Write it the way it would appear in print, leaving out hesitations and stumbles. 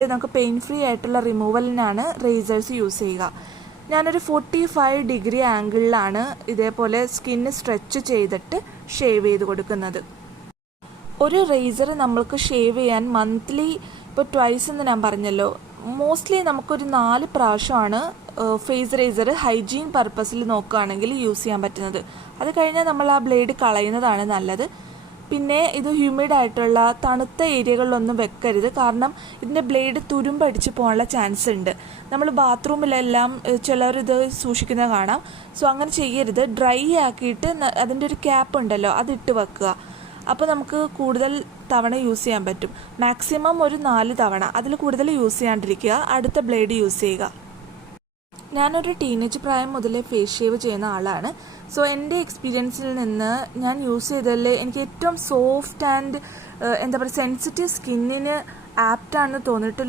നമുക്ക് pain free ആയിട്ടുള്ള റിമൂവലിനാണ് razors use ചെയ്യുക. ഞാനൊരു 45 ഡിഗ്രി ആംഗിളിലാണ് ഇതേപോലെ സ്കിന്ന് സ്ട്രെച്ച് ചെയ്തിട്ട് ഷേവ് ചെയ്ത് കൊടുക്കുന്നത്. ഒരു റേസർ നമ്മൾക്ക് ഷേവ് ചെയ്യാൻ മന്ത്ലി ഇപ്പോൾ ട്വൈസ് എന്ന് ഞാൻ പറഞ്ഞല്ലോ, മോസ്റ്റ്ലി നമുക്കൊരു 4 പ്രാവശ്യമാണ് ഫേസ് റേസർ ഹൈജീൻ പർപ്പസിൽ നോക്കുകയാണെങ്കിൽ യൂസ് ചെയ്യാൻ പറ്റുന്നത്. അത് കഴിഞ്ഞാൽ നമ്മൾ ആ ബ്ലേഡ് കളയുന്നതാണ് നല്ലത്. പിന്നെ ഇത് ഹ്യൂമിഡ് ആയിട്ടുള്ള തണുത്ത ഏരിയകളിലൊന്നും വെക്കരുത്, കാരണം ഇതിൻ്റെ ബ്ലേഡ് തുരുമ്പടിച്ച് പോകാനുള്ള ചാൻസ് ഉണ്ട്. നമ്മൾ ബാത്റൂമിലെല്ലാം ചിലരിത് സൂക്ഷിക്കുന്നത് കാണാം. സോ അങ്ങനെ ചെയ്യരുത്. ഡ്രൈ ആക്കിയിട്ട് അതിൻ്റെ ഒരു ക്യാപ്പ് ഉണ്ടല്ലോ, അതിട്ട് വെക്കുക. അപ്പോൾ നമുക്ക് കൂടുതൽ തവണ യൂസ് ചെയ്യാൻ പറ്റും. മാക്സിമം ഒരു 4 തവണ, അതിൽ കൂടുതൽ യൂസ് ചെയ്യാണ്ടിരിക്കുക. അടുത്ത ബ്ലേഡ് യൂസ് ചെയ്യുക. ഞാനൊരു ടീനേജ് പ്രായം മുതലേ ഫേസ് ഷേവ് ചെയ്യുന്ന ആളാണ്. സോ എൻ്റെ എക്സ്പീരിയൻസിൽ നിന്ന് ഞാൻ യൂസ് ചെയ്തതിൽ എനിക്ക് ഏറ്റവും സോഫ്റ്റ് ആൻഡ് എന്താ പറയുക സെൻസിറ്റീവ് സ്കിന്നിന് ആപ്റ്റാണെന്ന് തോന്നിയിട്ടുള്ള